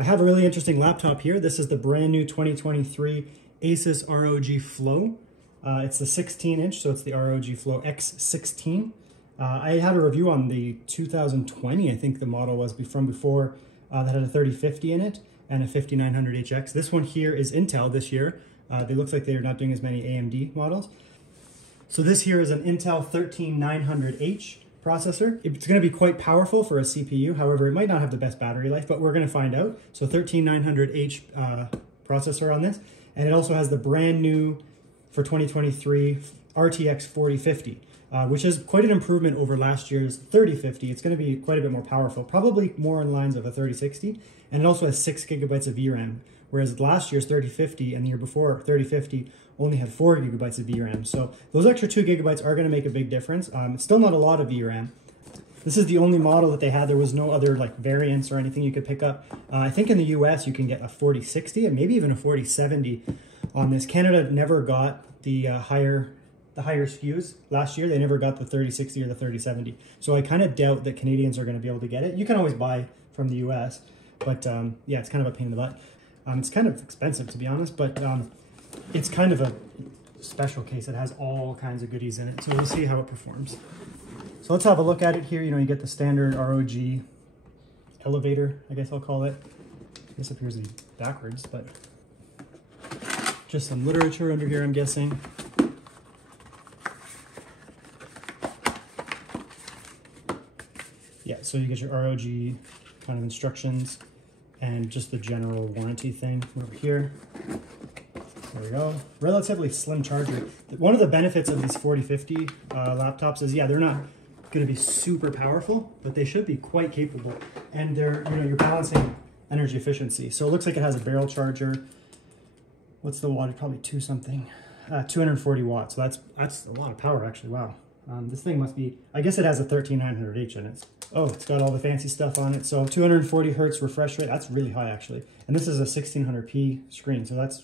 I have a really interesting laptop here. This is the brand new 2023 Asus ROG Flow. It's the 16-inch, so it's the ROG Flow X16. I had a review on the 2020, I think the model was from before, that had a 3050 in it and a 5900HX. This one here is Intel this year. They look like they're not doing as many AMD models. So this here is an Intel 13900H processor. It's going to be quite powerful for a CPU. However, it might not have the best battery life, but we're going to find out. So 13900H processor on this. And it also has the brand new, for 2023, RTX 4050, which is quite an improvement over last year's 3050. It's going to be quite a bit more powerful, probably more in lines of a 3060. And it also has 6 gigabytes of VRAM, whereas last year's 3050 and the year before 3050 only had 4 gigabytes of VRAM. So those extra 2 gigabytes are going to make a big difference. It's still not a lot of VRAM. This is the only model that they had. There was no other like variants or anything you could pick up. I think in the US you can get a 4060 and maybe even a 4070 on this. Canada never got the higher SKUs last year. They never got the 3060 or the 3070. So I kind of doubt that Canadians are going to be able to get it. You can always buy from the US, but yeah, it's kind of a pain in the butt. It's kind of expensive, to be honest, but it's kind of a special case. It has all kinds of goodies in it, so we'll see how it performs. So let's have a look at it here. You know, you get the standard ROG elevator, I guess I'll call it. This appears to be backwards, but just some literature under here, I'm guessing. Yeah, so you get your ROG kind of instructions and just the general warranty thing over here. There we go. Relatively slim charger. One of the benefits of these 4050 laptops is, yeah, they're not going to be super powerful, but they should be quite capable. And they're, you know, you're balancing energy efficiency. So it looks like it has a barrel charger. What's the wattage? Probably 240 watts. So that's a lot of power, actually. Wow. This thing must be, I guess it has a 13900H in it. Oh, it's got all the fancy stuff on it. So 240 hertz refresh rate. That's really high, actually. And this is a 1600p screen. So that's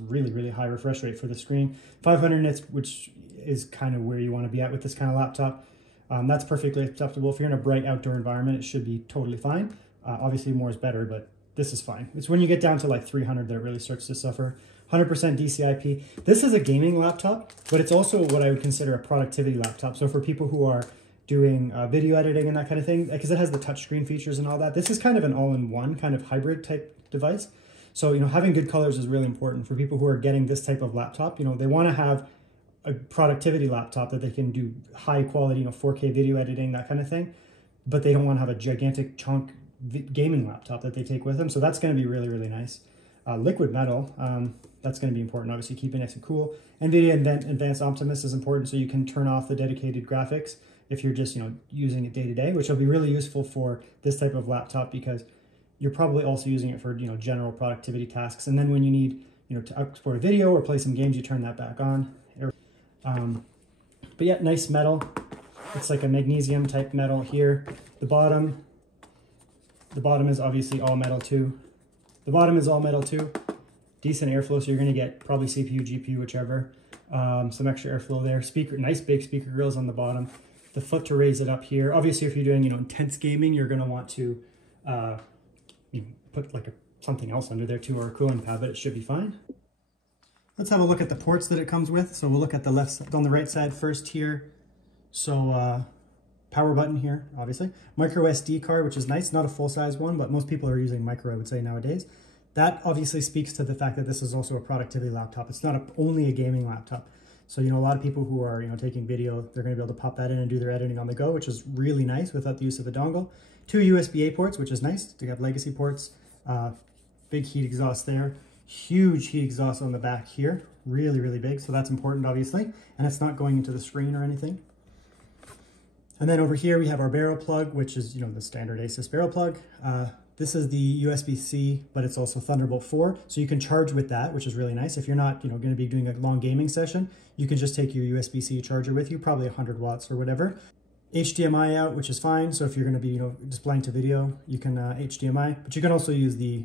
really, really high refresh rate for the screen. 500 nits, which is kind of where you want to be at with this kind of laptop. That's perfectly acceptable. If you're in a bright outdoor environment, it should be totally fine. Obviously, more is better, but this is fine. It's when you get down to like 300 that it really starts to suffer. 100% DCI-P. This is a gaming laptop, but it's also what I would consider a productivity laptop. So for people who are doing video editing and that kind of thing, because it has the touchscreen features and all that, this is kind of an all-in-one kind of hybrid type device. So, you know, having good colors is really important for people who are getting this type of laptop. You know, they want to have a productivity laptop that they can do high quality, you know, 4K video editing, that kind of thing, but they don't want to have a gigantic chunk gaming laptop that they take with them. So that's going to be really, really nice. Liquid metal, that's going to be important, obviously, keeping nice and cool. NVIDIA Advanced Optimus is important, so you can turn off the dedicated graphics if you're just, you know, using it day to day, which will be really useful for this type of laptop because you're probably also using it for, you know, general productivity tasks. And then when you need, you know, to export a video or play some games, you turn that back on. But yeah, nice metal. It's like a magnesium type metal here. The bottom is obviously all metal too. The bottom is all metal too. Decent airflow, so you're going to get probably CPU, GPU, whichever. Some extra airflow there. Nice big speaker grills on the bottom. The foot to raise it up here. Obviously, if you're doing, you know, intense gaming, you're going to want to you put like something else under there too, or a cooling pad, but it should be fine. Let's have a look at the ports that it comes with. So we'll look at the left, on the right side first here. So power button here, obviously. Micro SD card, which is nice. Not a full-size one, but most people are using micro, I would say, nowadays. That obviously speaks to the fact that this is also a productivity laptop. It's not only a gaming laptop. So, you know, a lot of people who are, you know, taking video, they're going to be able to pop that in and do their editing on the go, which is really nice without the use of a dongle. 2 USB-A ports, which is nice to have legacy ports. Big heat exhaust there. Huge heat exhaust on the back here. Really, really big. So that's important, obviously. And it's not going into the screen or anything. And then over here we have our barrel plug, which is, you know, the standard Asus barrel plug. This is the USB-C, but it's also Thunderbolt 4. So you can charge with that, which is really nice. If you're not, you know, going to be doing a long gaming session, you can just take your USB-C charger with you, probably 100 watts or whatever. HDMI out, which is fine. So if you're going to be, you know, displaying to video, you can HDMI, but you can also use the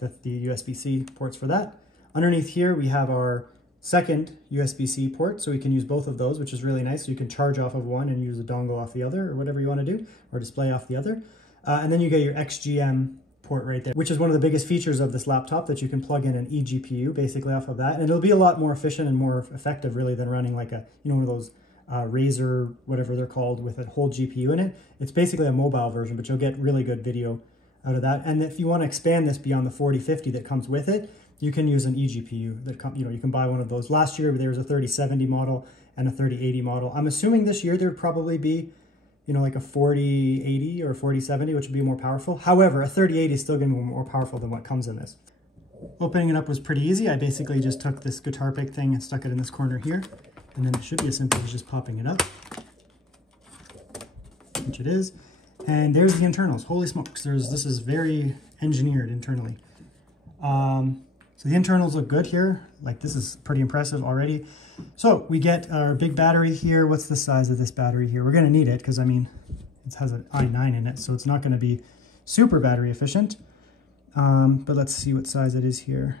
USB-C ports for that. Underneath here, we have our second USB-C port, so we can use both of those, which is really nice. So you can charge off of one and use a dongle off the other, or whatever you want to do, or display off the other. And then you get your XGM port right there, which is one of the biggest features of this laptop, that you can plug in an eGPU basically off of that. And it'll be a lot more efficient and more effective really than running like a, you know, one of those Razer, whatever they're called, with a whole GPU in it. It's basically a mobile version, but you'll get really good video out of that. And if you want to expand this beyond the 4050 that comes with it, you can use an eGPU that you know, you can buy one of those. Last year there was a 3070 model and a 3080 model. I'm assuming this year there'd probably be, you know, like a 4080 or a 4070, which would be more powerful. However, a 3080 is still going to be more powerful than what comes in this. Opening it up was pretty easy. I basically just took this guitar pick thing and stuck it in this corner here. And then it should be as simple as just popping it up, which it is. And there's the internals. Holy smokes, this is very engineered internally. So the internals look good here. Like, this is pretty impressive already. So we get our big battery here. What's the size of this battery here? We're going to need it because, I mean, it has an i9 in it, so it's not going to be super battery efficient. But let's see what size it is here.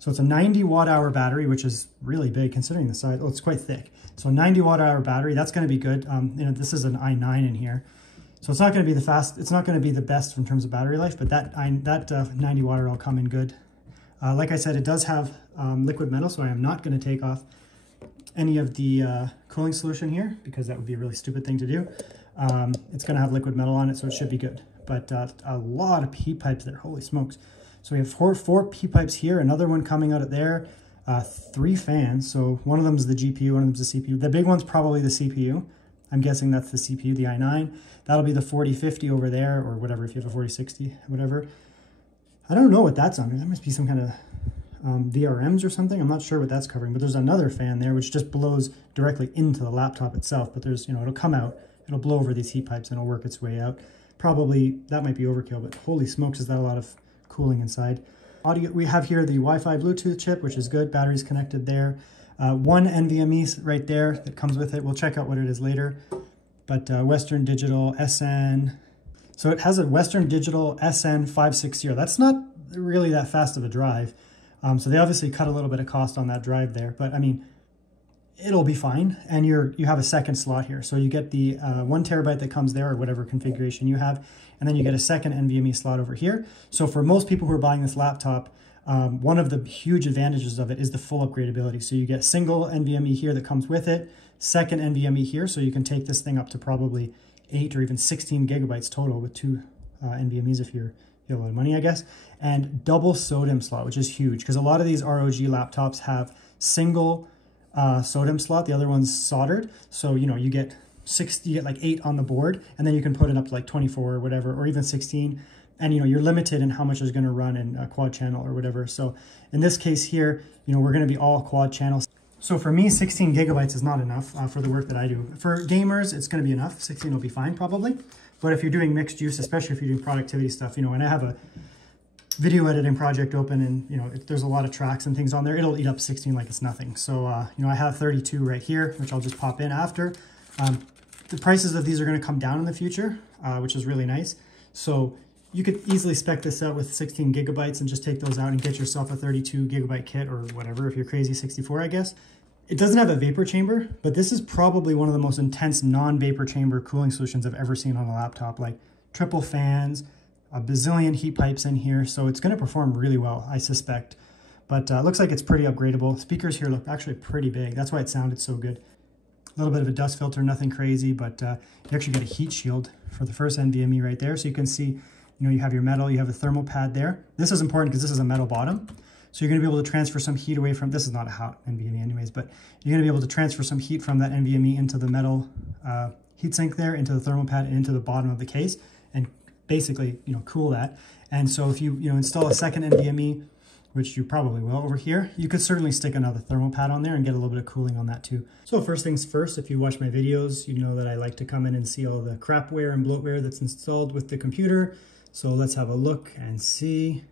So it's a 90 watt hour battery, which is really big considering the size. Oh, it's quite thick. So 90 watt hour battery, that's going to be good. You know, this is an i9 in here. So it's not going to be the it's not going to be the best in terms of battery life, but that 90 watt hour will come in good. Like I said, it does have liquid metal, so I am not going to take off any of the cooling solution here because that would be a really stupid thing to do. It's going to have liquid metal on it, so it should be good. But a lot of heat pipes there, holy smokes. So we have four heat pipes here, another one coming out of there, 3 fans. So one of them is the GPU, one of them is the CPU. The big one's probably the CPU. I'm guessing that's the CPU, the i9. That'll be the 4050 over there, or whatever, if you have a 4060, whatever. I don't know what that's under. That must be some kind of VRMs or something. I'm not sure what that's covering, but there's another fan there which just blows directly into the laptop itself. But there's, you know, it'll come out, it'll blow over these heat pipes and it'll work its way out. Probably, that might be overkill, but holy smokes, is that a lot of cooling inside. Audio, we have here the Wi-Fi Bluetooth chip, which is good. Battery's connected there. One NVMe right there that comes with it. We'll check out what it is later. But Western Digital SN. So it has a Western Digital SN560. That's not really that fast of a drive. So they obviously cut a little bit of cost on that drive there. But I mean, it'll be fine. And you have a second slot here. So you get the 1 terabyte that comes there, or whatever configuration you have. And then you get a second NVMe slot over here. So for most people who are buying this laptop, one of the huge advantages of it is the full upgradability. So you get single NVMe here that comes with it, second NVMe here, so you can take this thing up to probably 8 or even 16 gigabytes total with 2 NVMe's if you have a lot of money, I guess. And double SODIMM slot, which is huge, because a lot of these ROG laptops have single SODIMM slot, the other one's soldered. So, you know, you get like 8 on the board, and then you can put it up to like 24 or whatever, or even 16. And, you know, you're limited in how much is going to run in a quad channel or whatever. So in this case here, you know, we're going to be all quad channels. So for me, 16 gigabytes is not enough for the work that I do. For gamers, it's going to be enough. 16 will be fine probably. But if you're doing mixed use, especially if you're doing productivity stuff, you know, and I have a video editing project open and, you know, there's a lot of tracks and things on there, it'll eat up 16 like it's nothing. So, you know, I have 32 right here, which I'll just pop in after. The prices of these are going to come down in the future, which is really nice. So you could easily spec this out with 16 gigabytes and just take those out and get yourself a 32 gigabyte kit or whatever, if you're crazy, 64, I guess. It doesn't have a vapor chamber, but this is probably one of the most intense non-vapor chamber cooling solutions I've ever seen on a laptop. Like triple fans, a bazillion heat pipes in here, so it's going to perform really well, I suspect. But it looks like it's pretty upgradable. Speakers here look actually pretty big. That's why it sounded so good. A little bit of a dust filter, nothing crazy, but you actually get a heat shield for the first NVMe right there. So you can see, you know, you have your metal, you have a thermal pad there. This is important because this is a metal bottom. So you're going to be able to transfer some heat away from, this is not a hot NVMe anyways, but you're going to be able to transfer some heat from that NVMe into the metal heatsink there, into the thermal pad, and into the bottom of the case, and basically, you know, cool that. And so if you install a second NVMe, which you probably will over here, you could certainly stick another thermal pad on there and get a little bit of cooling on that too. So first things first, if you watch my videos, you know that I like to come in and see all the crapware and bloatware that's installed with the computer. So let's have a look and see.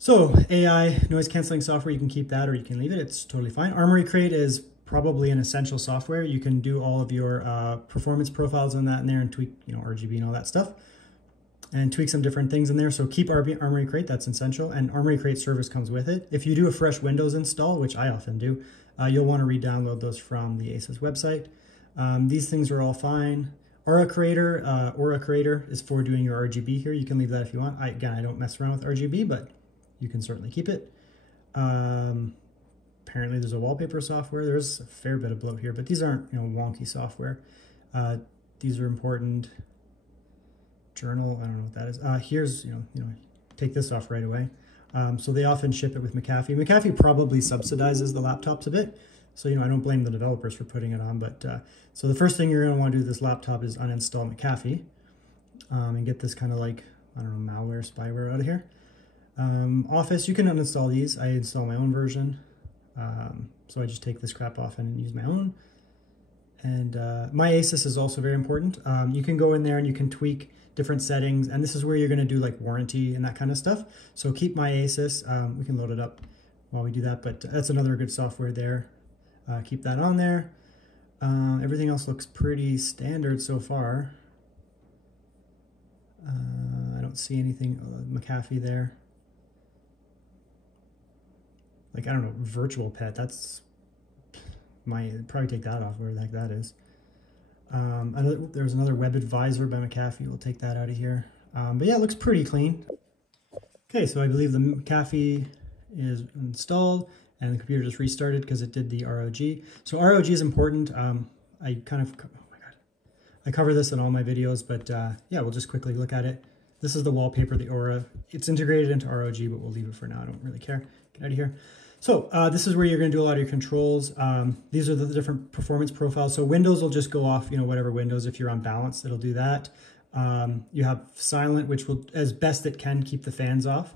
So AI noise canceling software, you can keep that or you can leave it. It's totally fine. Armoury Crate is probably an essential software. You can do all of your performance profiles on that in there and tweak, you know, RGB and all that stuff, and tweak some different things in there. So keep Armoury Crate, that's essential. And Armoury Crate service comes with it. If you do a fresh Windows install, which I often do, you'll want to re-download those from the Asus website. These things are all fine. Aura Creator is for doing your RGB here. You can leave that if you want. Again, I don't mess around with RGB, but you can certainly keep it. Apparently there's a wallpaper software. There's a fair bit of bloat here, but these aren't, wonky software. These are important. Journal, I don't know what that is. Here's, take this off right away. So they often ship it with McAfee. McAfee probably subsidizes the laptops a bit. So, I don't blame the developers for putting it on, but so the first thing you're going to want to do with this laptop is uninstall McAfee and get this kind of like, I don't know, malware, spyware out of here. Office, you can uninstall these. I install my own version. So I just take this crap off and use my own. And my Asus is also very important. You can go in there and you can tweak different settings, and this is where you're going to do like warranty and that kind of stuff. So keep my Asus. We can load it up while we do that, but that's another good software there. Keep that on there. Everything else looks pretty standard so far. I don't see anything McAfee there. Like, I don't know, virtual pet, that's probably take that off, where the heck that is. There's another Web Advisor by McAfee. We'll take that out of here. But yeah, it looks pretty clean. Okay, so I believe the McAfee is installed and the computer just restarted because it did the ROG. So ROG is important. I cover this in all my videos, but yeah, we'll just quickly look at it. This is the wallpaper, the Aura. It's integrated into ROG, but we'll leave it for now. I don't really care. Get out of here. So this is where you're going to do a lot of your controls. These are the different performance profiles. So Windows will just go off, whatever Windows. If you're on balance, it'll do that. You have silent, which will, as best it can, keep the fans off,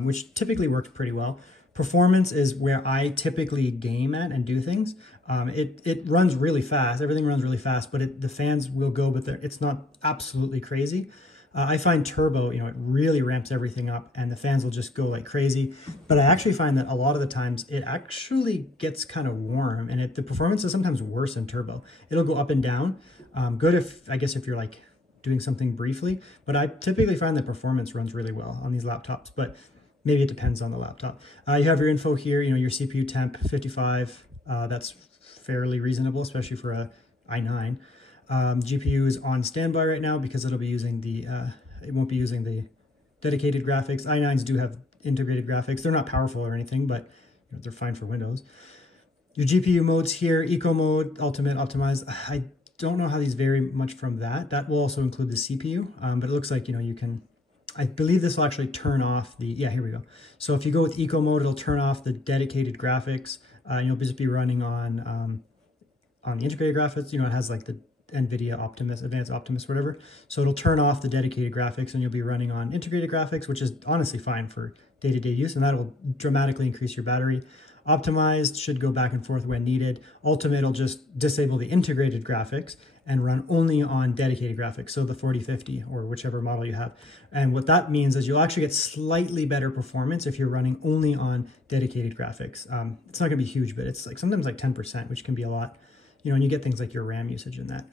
which typically works pretty well. Performance is where I typically game at and do things. It runs really fast. Everything runs really fast, but the fans will go, but it's not absolutely crazy. I find turbo, it really ramps everything up and the fans will just go like crazy. But I actually find that a lot of the times it actually gets kind of warm, and the performance is sometimes worse in turbo. It'll go up and down. Good if, I guess, if you're like doing something briefly, but I typically find that performance runs really well on these laptops, but maybe it depends on the laptop. You have your info here, your CPU temp 55. That's fairly reasonable, especially for a i9. GPU is on standby right now because it'll be using it won't be using the dedicated graphics. i9s do have integrated graphics. They're not powerful or anything, but they're fine for Windows. Your GPU modes here, eco mode, ultimate, optimized. I don't know how these vary much from that. That will also include the CPU, but it looks like, you can, I believe this will actually turn off yeah, here we go. So if you go with eco mode, it'll turn off the dedicated graphics. You'll just be running on the integrated graphics. It has like the Nvidia Advanced Optimus, whatever. So it'll turn off the dedicated graphics and you'll be running on integrated graphics, which is honestly fine for day-to-day use, and that will dramatically increase your battery. Optimized should go back and forth when needed. Ultimate will just disable the integrated graphics and run only on dedicated graphics, so the 4050 or whichever model you have. And what that means is you'll actually get slightly better performance if you're running only on dedicated graphics. It's not going to be huge, but it's like sometimes like 10%, which can be a lot. And you get things like your RAM usage in that.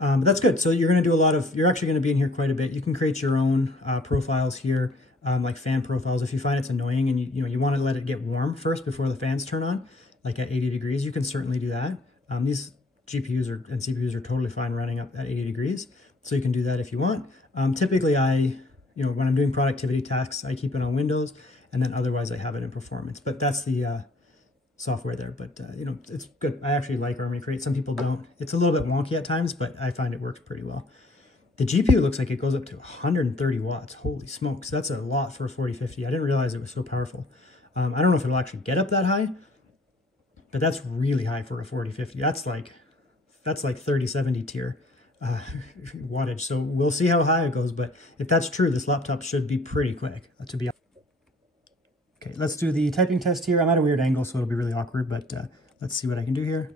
But that's good. So you're going to do you're actually going to be in here quite a bit. You can create your own profiles here, like fan profiles. If you find it's annoying and you want to let it get warm first before the fans turn on, like at 80 degrees, you can certainly do that. These GPUs and CPUs are totally fine running up at 80 degrees. So you can do that if you want. Typically when I'm doing productivity tasks, I keep it on Windows, and then otherwise I have it in performance. But that's the software there, but it's good. I actually like Armoury Crate. Some people don't. It's a little bit wonky at times, but I find it works pretty well. The GPU looks like it goes up to 130 watts. Holy smokes, that's a lot for a 4050. I didn't realize it was so powerful. I don't know if it'll actually get up that high, but that's really high for a 4050. That's like 3070 tier wattage. So we'll see how high it goes, but if that's true, this laptop should be pretty quick, to be honest. Okay, let's do the typing test here. I'm at a weird angle, so it'll be really awkward, but let's see what I can do here.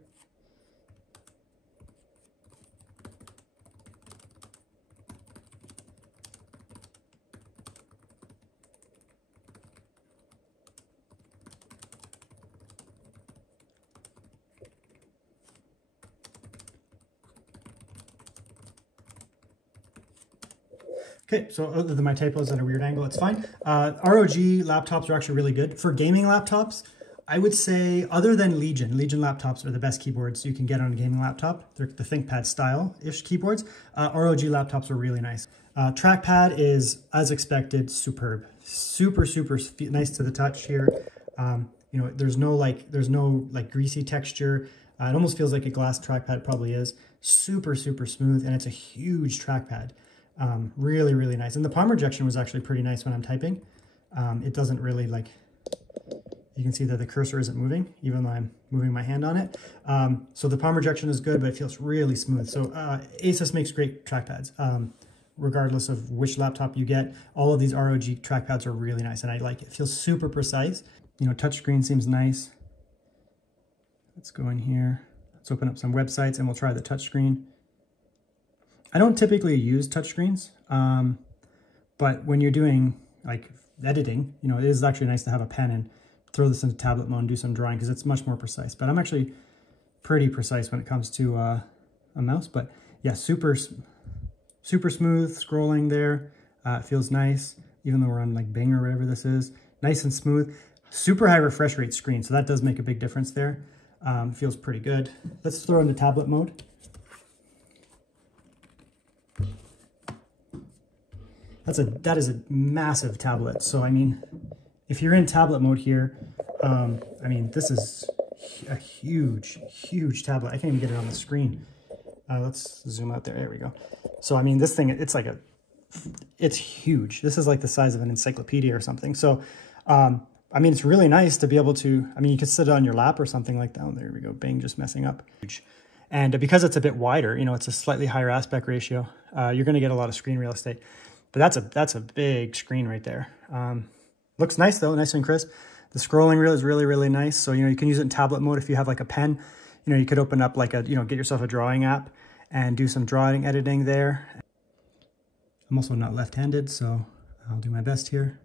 Okay, so other than my typos at a weird angle, it's fine. ROG laptops are actually really good. For gaming laptops, I would say, other than Legion laptops are the best keyboards you can get on a gaming laptop. They're the ThinkPad style-ish keyboards. ROG laptops are really nice. Trackpad is, as expected, superb. Super, super nice to the touch here. You know, there's no greasy texture. It almost feels like a glass trackpad probably is. Super, super smooth, and it's a huge trackpad. Really, really nice. And the palm rejection was actually pretty nice when I'm typing. It doesn't really you can see that the cursor isn't moving, even though I'm moving my hand on it. So the palm rejection is good, but it feels really smooth. So Asus makes great trackpads. Regardless of which laptop you get, all of these ROG trackpads are really nice, and I like it. It feels super precise. You know, touchscreen seems nice. Let's go in here. Let's open up some websites, and we'll try the touchscreen. I don't typically use touchscreens, but when you're doing like editing, you know, it is actually nice to have a pen and throw this into tablet mode and do some drawing because it's much more precise. But I'm actually pretty precise when it comes to a mouse. But yeah, super smooth scrolling there. It feels nice, even though we're on like Bing or whatever this is. Nice and smooth. Super high refresh rate screen, so that does make a big difference there. Feels pretty good. Let's throw into tablet mode. That is a massive tablet. So I mean, if you're in tablet mode here, I mean, this is a huge, huge tablet. I can't even get it on the screen. Let's zoom out there. There we go. So I mean, this thing, it's huge. This is like the size of an encyclopedia or something. So I mean, it's really nice to be able to, I mean, you could sit on your lap or something like that. Oh, there we go. Bing, just messing up. And because it's a bit wider, you know, it's a slightly higher aspect ratio, you're going to get a lot of screen real estate. But that's a big screen right there. Looks nice though, nice and crisp. The scrolling wheel is really, really nice. So, you know, you can use it in tablet mode if you have like a pen. You know, you could open up like a, you know, get yourself a drawing app and do some drawing editing there. I'm also not left-handed, so I'll do my best here.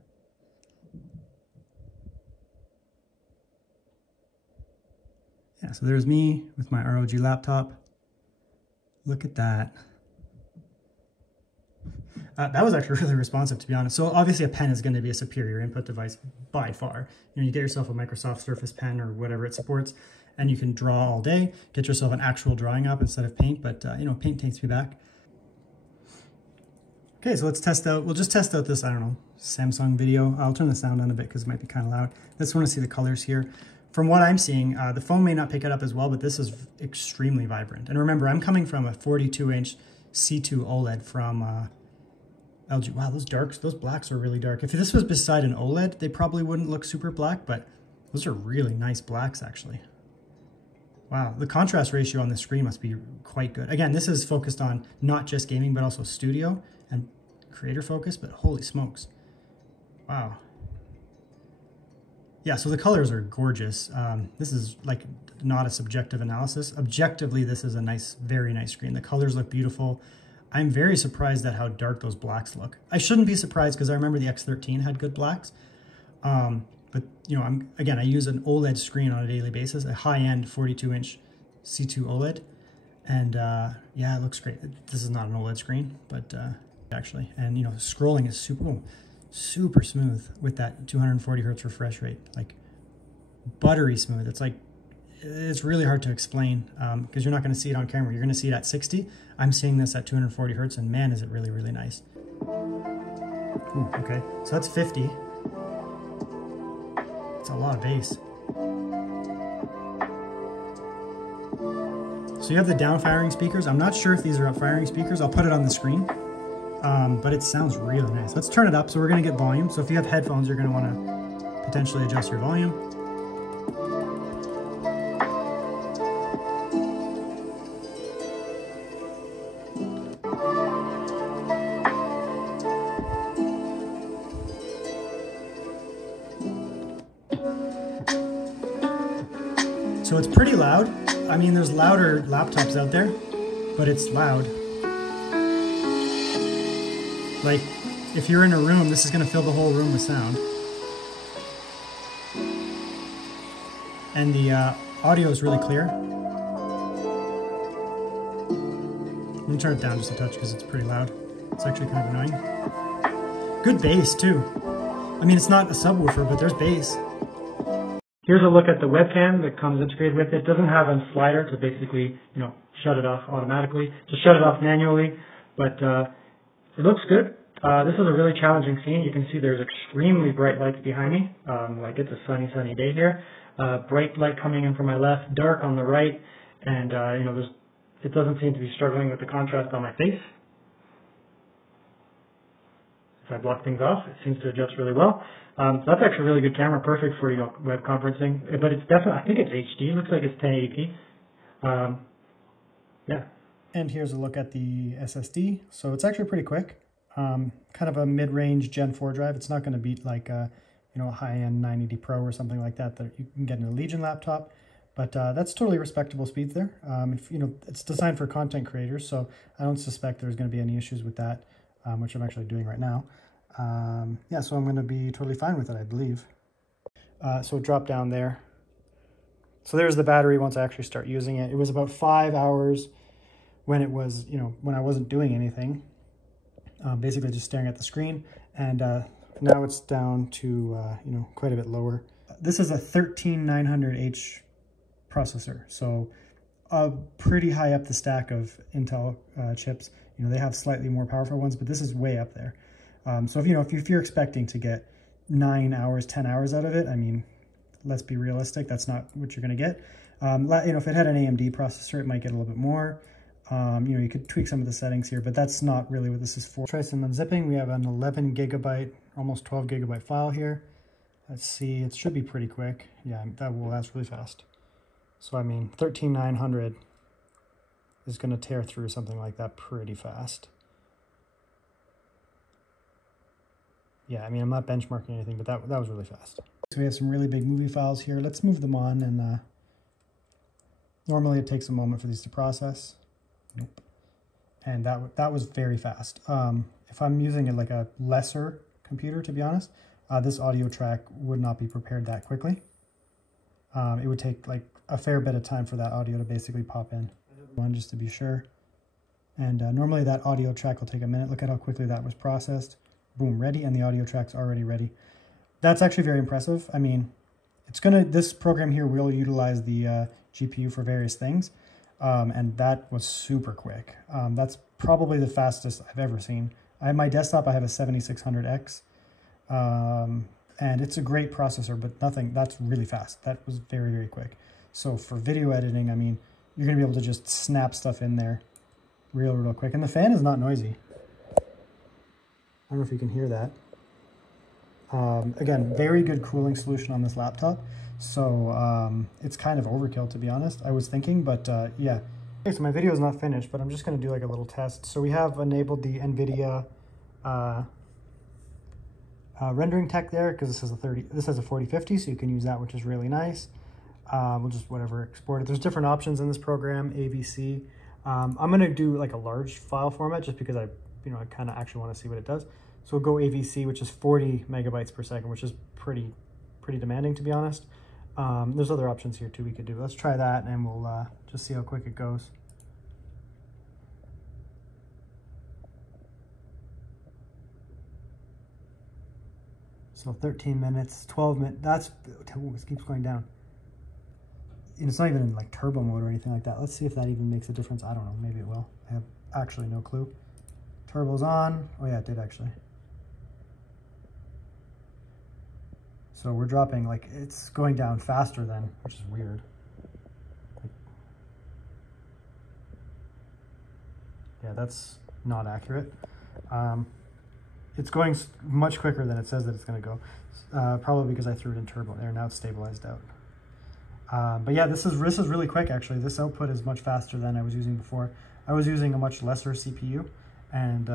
Yeah, so there's me with my ROG laptop. Look at that. That was actually really responsive, to be honest. So obviously a pen is going to be a superior input device by far. You know, you get yourself a Microsoft Surface Pen or whatever it supports, and you can draw all day. Get yourself an actual drawing app instead of Paint, but you know, Paint takes me back. Okay, so let's test out, we'll just test out this, I don't know, Samsung video. I'll turn the sound on a bit because it might be kind of loud. I just want to see the colors here. From what I'm seeing, the phone may not pick it up as well, but this is extremely vibrant. And remember, I'm coming from a 42-inch C2 OLED from LG. Wow, those blacks are really dark. If this was beside an OLED, they probably wouldn't look super black, but those are really nice blacks, actually. Wow, the contrast ratio on the screen must be quite good. Again, this is focused on not just gaming, but also studio and creator focus, but holy smokes. Wow. Yeah, so the colors are gorgeous. This is like not a subjective analysis. Objectively, this is a nice, very nice screen. The colors look beautiful. I'm very surprised at how dark those blacks look. I shouldn't be surprised because I remember the X16 had good blacks. But you know, I use an OLED screen on a daily basis, a high-end 42-inch C2 OLED. And yeah, it looks great. This is not an OLED screen, but actually, and you know, scrolling is super smooth with that 240 hertz refresh rate, like buttery smooth. It's really hard to explain because you're not going to see it on camera. You're going to see it at 60. I'm seeing this at 240 hertz, and man, is it really, really nice. Ooh, okay, so that's 50. It's a lot of bass. So you have the down firing speakers. I'm not sure if these are up firing speakers. I'll put it on the screen. But it sounds really nice. Let's turn it up. So we're going to get volume. So if you have headphones, you're going to want to potentially adjust your volume. So it's pretty loud. I mean, there's louder laptops out there, but it's loud. Like, if you're in a room, this is going to fill the whole room with sound. And the audio is really clear. Let me turn it down just a touch because it's pretty loud. It's actually kind of annoying. Good bass, too. I mean, it's not a subwoofer, but there's bass. Here's a look at the webcam that comes integrated with it. It doesn't have a slider to basically, shut it off automatically. Just shut it off manually, but it looks good. This is a really challenging scene. You can see there's extremely bright lights behind me. Like it's a sunny day here. Bright light coming in from my left, dark on the right, and it doesn't seem to be struggling with the contrast on my face. If I block things off, it seems to adjust really well. So that's actually a really good camera, perfect for web conferencing. But it's definitely, I think it's HD. It looks like it's 1080p. Yeah. And here's a look at the SSD. So it's actually pretty quick. Kind of a mid-range Gen 4 drive. It's not going to beat like a high-end 980 Pro or something like that you can get in a Legion laptop. But that's totally respectable speeds there. It's designed for content creators, so I don't suspect there's going to be any issues with that, which I'm actually doing right now. Yeah, so I'm going to be totally fine with it, I believe. So drop down there. So there's the battery once I actually start using it. It was about 5 hours when it was, when I wasn't doing anything, basically just staring at the screen. And now it's down to, quite a bit lower. This is a 13900H processor, so pretty high up the stack of Intel chips. They have slightly more powerful ones, but this is way up there. So if you're expecting to get 9 hours, 10 hours out of it, I mean, let's be realistic. That's not what you're going to get. If it had an AMD processor, it might get a little bit more. You could tweak some of the settings here, but that's not really what this is for. Try some unzipping. We have an 11 gigabyte, almost 12 gigabyte file here. Let's see, it should be pretty quick. Yeah, that's really fast. So I mean, 13900 is going to tear through something like that pretty fast. Yeah, I mean, I'm not benchmarking anything, but that was really fast. So we have some really big movie files here. Let's move them on, and normally it takes a moment for these to process. Nope. And that was very fast. If I'm using like a lesser computer, to be honest, this audio track would not be prepared that quickly. It would take like a fair bit of time for that audio to basically pop in. One just to be sure. And normally that audio track will take a minute. Look at how quickly that was processed. Boom, ready, and the audio track's already ready. That's actually very impressive. I mean, this program here will utilize the GPU for various things, and that was super quick. That's probably the fastest I've ever seen. My desktop, I have a 7600X, and it's a great processor, but that's really fast. That was very, very quick. So for video editing, I mean, you're gonna be able to just snap stuff in there real quick. And the fan is not noisy. I don't know if you can hear that. Again, very good cooling solution on this laptop. So it's kind of overkill, to be honest, I was thinking, but yeah. Okay, so my video is not finished, but I'm just gonna do like a little test. So we have enabled the Nvidia rendering tech there, because this has a 4050, so you can use that, which is really nice. We'll just export it. There's different options in this program, AVC. I'm gonna do like a large file format just because I kind of actually want to see what it does. So we'll go AVC, which is 40 megabytes per second, which is pretty demanding, to be honest. There's other options here too we could do. Let's try that, and we'll just see how quick it goes. So 13 minutes, 12 minutes, it keeps going down. And it's not even in like turbo mode or anything like that. Let's see if that even makes a difference. I don't know, maybe it will. I have actually no clue. Turbo's on. Oh yeah, it did actually. So we're dropping, like, it's going down faster then, which is weird. Yeah, that's not accurate. It's going much quicker than it says that it's going to go. Probably because I threw it in turbo there. Now it's stabilized out. But yeah, this is really quick actually. This output is much faster than I was using before. I was using a much lesser CPU and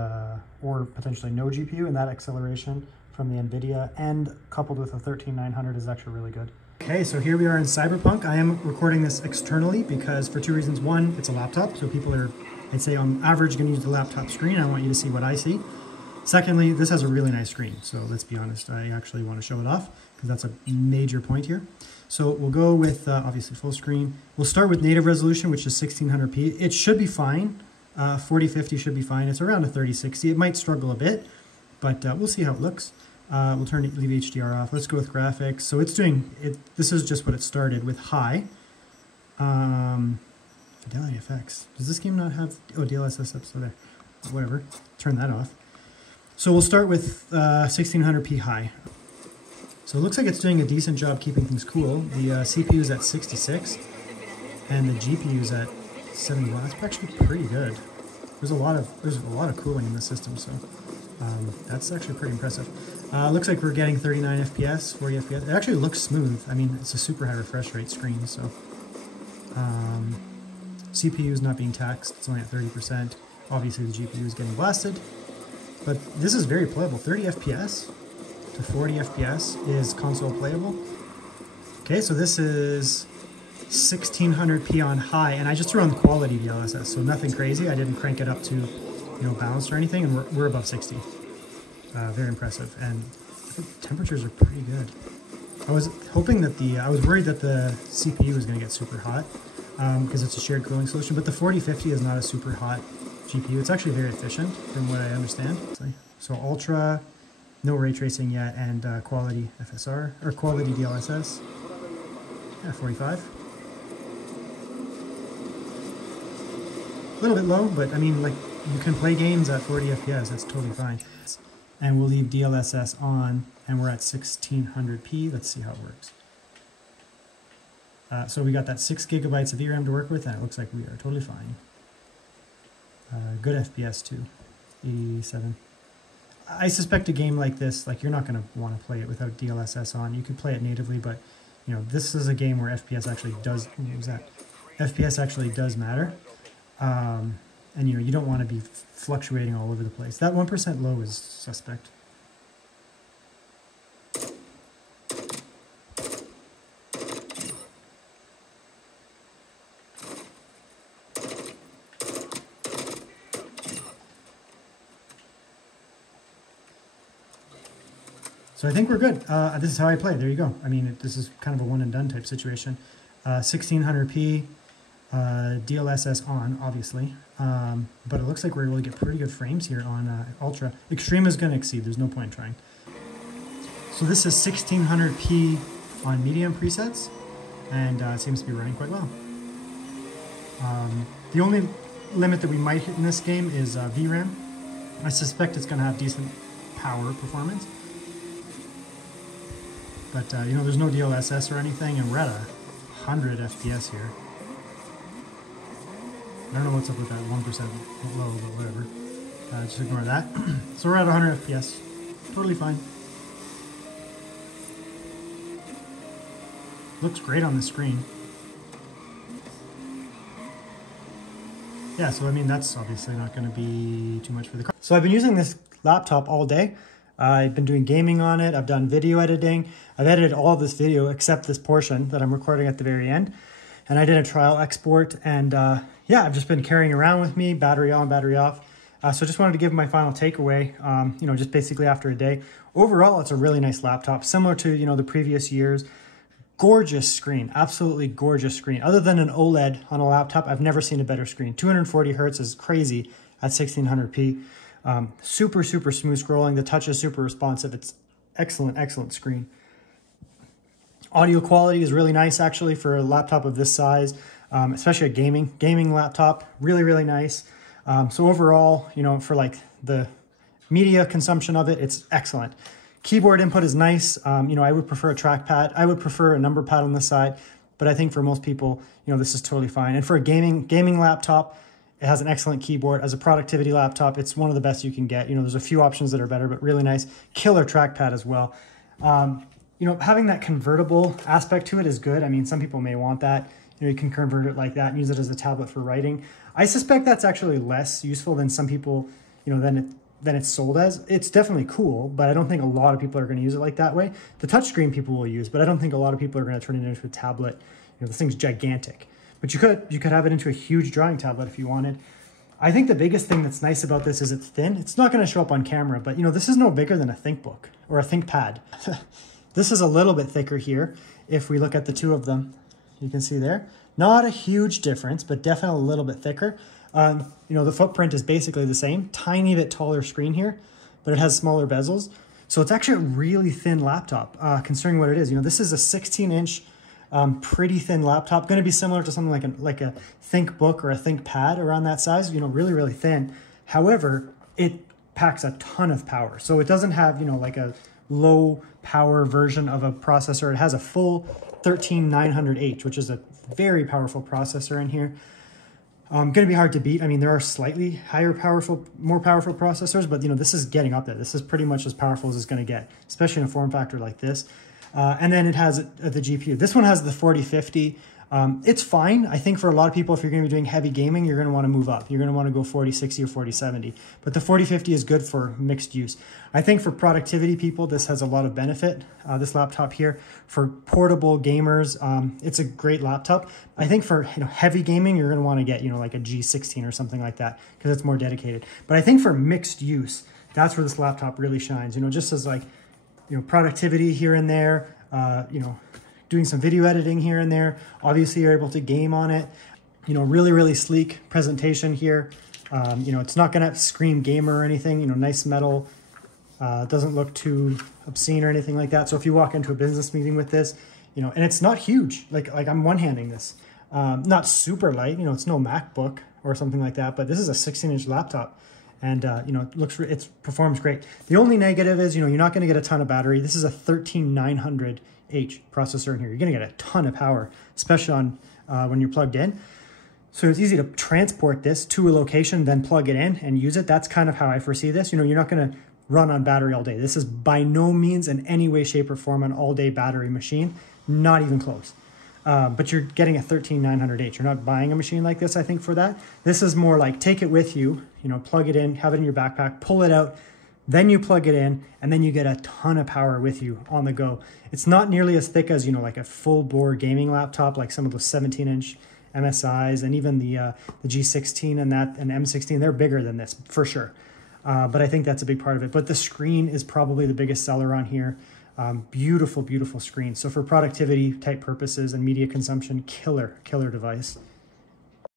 or potentially no GPU, and that acceleration from the Nvidia and coupled with a 13900 is actually really good. Okay, so here we are in Cyberpunk. I am recording this externally because for two reasons. One, it's a laptop, so people are, I'd say on average, going to use the laptop screen. I want you to see what I see. Secondly, this has a really nice screen, so let's be honest, I actually want to show it off because that's a major point here. So we'll go with obviously full screen. We'll start with native resolution, which is 1600p. It should be fine. 4050 should be fine. It's around a 3060. It might struggle a bit, but we'll see how it looks. We'll leave HDR off. Let's go with graphics. So it's doing it. This is just what it started with high. Fidelity effects. Does this game not have? Oh, DLSS up, so there. Whatever. Turn that off. So we'll start with 1600p high. So it looks like it's doing a decent job keeping things cool. The CPU is at 66, and the GPU is at 71. That's actually pretty good. There's a lot of cooling in the system, so that's actually pretty impressive. Looks like we're getting 39 FPS, 40 FPS. It actually looks smooth. I mean, it's a super high refresh rate screen, so CPU is not being taxed. It's only at 30%. Obviously, the GPU is getting blasted, but this is very playable. 30 FPS to 40 FPS is console playable. Okay, so this is 1600p on high, and I just threw on the quality DLSS, so nothing crazy. I didn't crank it up to, balanced or anything, and we're above 60. Very impressive, and the temperatures are pretty good. I was hoping that I was worried that the CPU was going to get super hot because it's a shared cooling solution, but the 4050 is not a super hot GPU. It's actually very efficient from what I understand. So Ultra, no ray tracing yet, and quality FSR, or quality DLSS, yeah, 45. A little bit low, but I mean, like, you can play games at 40 FPS, that's totally fine. And we'll leave DLSS on, and we're at 1600p. Let's see how it works. So we got that 6 gigabytes of VRAM to work with, and it looks like we are totally fine. Good FPS too, 87. I suspect a game like this, like, you're not going to want to play it without DLSS on. You could play it natively, but this is a game where FPS actually does. What was that? FPS actually does matter. And you don't want to be fluctuating all over the place. That 1% low is suspect. So I think we're good. This is how I play. There you go. I mean, this is kind of a one and done type situation. 1600p. DLSS on, obviously, but it looks like we're able to get pretty good frames here on Ultra. Extreme is going to exceed, there's no point in trying. So this is 1600p on medium presets, and it seems to be running quite well. The only limit that we might hit in this game is VRAM. I suspect it's going to have decent power performance, but there's no DLSS or anything, and we're at 100 FPS here. I don't know what's up with that 1% low, but whatever. Just ignore that. So we're at 100 FPS. Totally fine. Looks great on the screen. Yeah, so I mean, that's obviously not going to be too much for the car. So I've been using this laptop all day. I've been doing gaming on it. I've done video editing. I've edited all of this video except this portion that I'm recording at the very end. And I did a trial export, and yeah, I've just been carrying around with me, battery on, battery off. So just wanted to give my final takeaway, just basically after a day. Overall, it's a really nice laptop, similar to, the previous years. Gorgeous screen, absolutely gorgeous screen. Other than an OLED on a laptop, I've never seen a better screen. 240 hertz is crazy at 1600p. Super, super smooth scrolling. The touch is super responsive. It's excellent, excellent screen. Audio quality is really nice, actually, for a laptop of this size, especially a gaming laptop. Really, really nice. So overall, for like the media consumption of it, it's excellent. Keyboard input is nice. I would prefer a trackpad. I would prefer a number pad on the side, but I think for most people, this is totally fine. And for a gaming laptop, it has an excellent keyboard. As a productivity laptop, it's one of the best you can get. There's a few options that are better, but really nice. Killer trackpad as well. Having that convertible aspect to it is good. I mean, some people may want that. You can convert it like that and use it as a tablet for writing. I suspect that's actually less useful than some people, than it's sold as. It's definitely cool, but I don't think a lot of people are going to use it like that way. The touchscreen people will use, but I don't think a lot of people are going to turn it into a tablet. This thing's gigantic. But you could have it into a huge drawing tablet if you wanted. I think the biggest thing that's nice about this is it's thin. It's not going to show up on camera, but this is no bigger than a ThinkBook or a ThinkPad. This is a little bit thicker here. If we look at the two of them, you can see there. Not a huge difference, but definitely a little bit thicker. The footprint is basically the same. Tiny bit taller screen here, but it has smaller bezels. So it's actually a really thin laptop, considering what it is. You know, this is a 16-inch, pretty thin laptop, going to be similar to something like a ThinkBook or a ThinkPad around that size, you know, really, really thin. However, it packs a ton of power. So it doesn't have, you know, like a low power version of a processor. It has a full 13900H, which is a very powerful processor in here. Going to be hard to beat. I mean, there are slightly more powerful processors, but you know, this is getting up there. This is pretty much as powerful as it's going to get, especially in a form factor like this. And then it has the GPU. This one has the 4050. It's fine. I think for a lot of people, if you're going to be doing heavy gaming, you're going to want to move up. You're going to want to go 4060 or 4070. But the 4050 is good for mixed use. I think for productivity people, this has a lot of benefit, this laptop here. For portable gamers, it's a great laptop. I think for heavy gaming, you're going to want to get like a G16 or something like that because it's more dedicated. But I think for mixed use, that's where this laptop really shines. Just as like productivity here and there, doing some video editing here and there. Obviously, you're able to game on it. Really, really sleek presentation here. It's not going to scream gamer or anything. Nice metal. Doesn't look too obscene or anything like that. So if you walk into a business meeting with this, and it's not huge. Like I'm one-handing this. Not super light. It's no MacBook or something like that. But this is a 16-inch laptop. And, it performs great. The only negative is, you're not going to get a ton of battery. This is a 13900H processor in here. You're going to get a ton of power, especially on when you're plugged in. So it's easy to transport this to a location, then plug it in and use it. That's kind of how I foresee this. You're not going to run on battery all day. This is by no means in any way, shape, or form an all-day battery machine. Not even close. But you're getting a 13900H. You're not buying a machine like this, I think, for that. This is more like take it with you, plug it in, have it in your backpack, pull it out, then you plug it in, and then you get a ton of power with you on the go. It's not nearly as thick as, like a full-bore gaming laptop, like some of those 17-inch MSIs, and even the G16 and M16. They're bigger than this, for sure. But I think that's a big part of it. But the screen is probably the biggest seller on here. Beautiful, beautiful screen. So for productivity type purposes and media consumption, killer device.